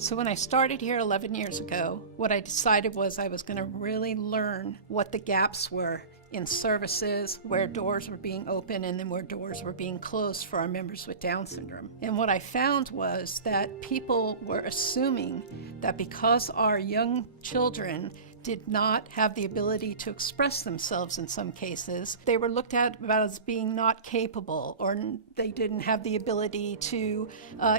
So when I started here 11 years ago, what I decided was I was going to really learn what the gaps were in services, where doors were being open and then where doors were being closed for our members with Down syndrome. And what I found was that people were assuming that because our young children did not have the ability to express themselves in some cases, they were looked at about as being not capable, or they didn't have the ability to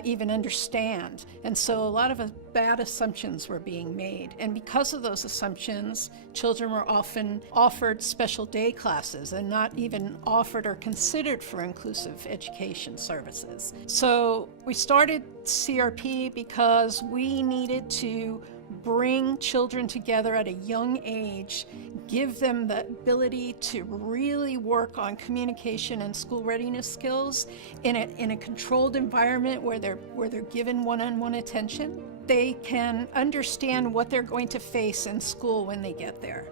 even understand. And so a lot of bad assumptions were being made. And because of those assumptions, children were often offered special day classes and not even offered or considered for inclusive education services. So we started CRP because we needed to bring children together at a young age, give them the ability to really work on communication and school readiness skills in a controlled environment where they're given one-on-one attention. They can understand what they're going to face in school when they get there,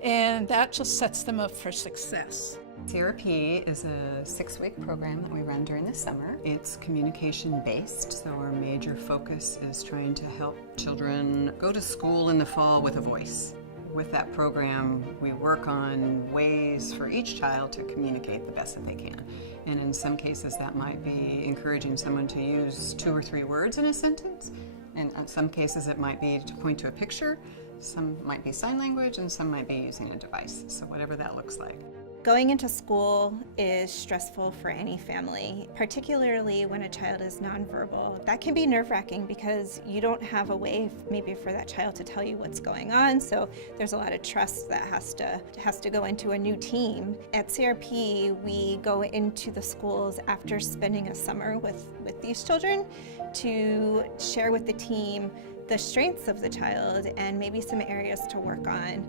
and that just sets them up for success. CRP is a 6-week program that we run during the summer. It's communication-based, so our major focus is trying to help children go to school in the fall with a voice. With that program, we work on ways for each child to communicate the best that they can. And in some cases, that might be encouraging someone to use 2 or 3 words in a sentence. And in some cases, it might be to point to a picture. Some might be sign language, and some might be using a device. So whatever that looks like. Going into school is stressful for any family, particularly when a child is nonverbal. That can be nerve-wracking because you don't have a way maybe for that child to tell you what's going on, so there's a lot of trust that has to go into a new team. At CRP, we go into the schools after spending a summer with these children to share with the team the strengths of the child and maybe some areas to work on.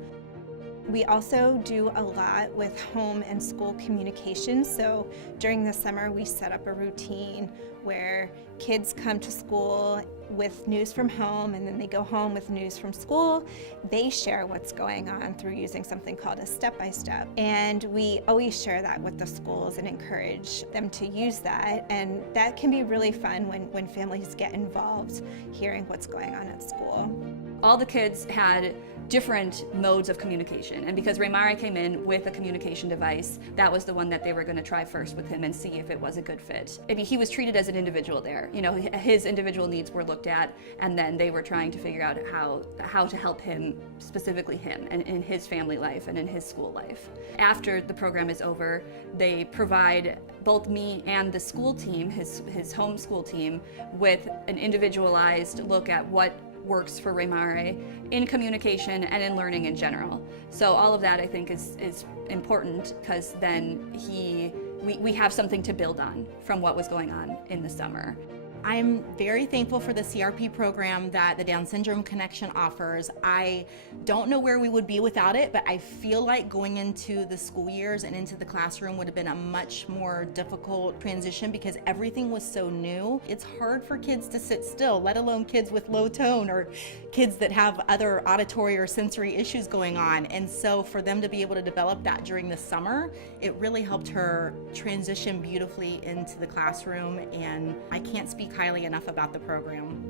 We also do a lot with home and school communication. So during the summer, we set up a routine where kids come to school with news from home, and then they go home with news from school. They share what's going on through using something called a step-by-step. And we always share that with the schools and encourage them to use that. And that can be really fun when families get involved hearing what's going on at school. All the kids had different modes of communication, and because Raymari came in with a communication device, that was the one that they were going to try first with him and see if it was a good fit. I mean, he was treated as an individual there. You know, his individual needs were looked at, and then they were trying to figure out how to help him, specifically him, and in his family life and in his school life. After the program is over, they provide both me and the school team, his home school team, with an individualized look at what works for Raymari in communication and in learning in general. So all of that, I think, is important, because then we have something to build on from what was going on in the summer. I'm very thankful for the CRP program that the Down Syndrome Connection offers. I don't know where we would be without it, but I feel like going into the school years and into the classroom would have been a much more difficult transition because everything was so new. It's hard for kids to sit still, let alone kids with low tone or kids that have other auditory or sensory issues going on. And so for them to be able to develop that during the summer, it really helped her transition beautifully into the classroom, and I can't speak highly enough about the program.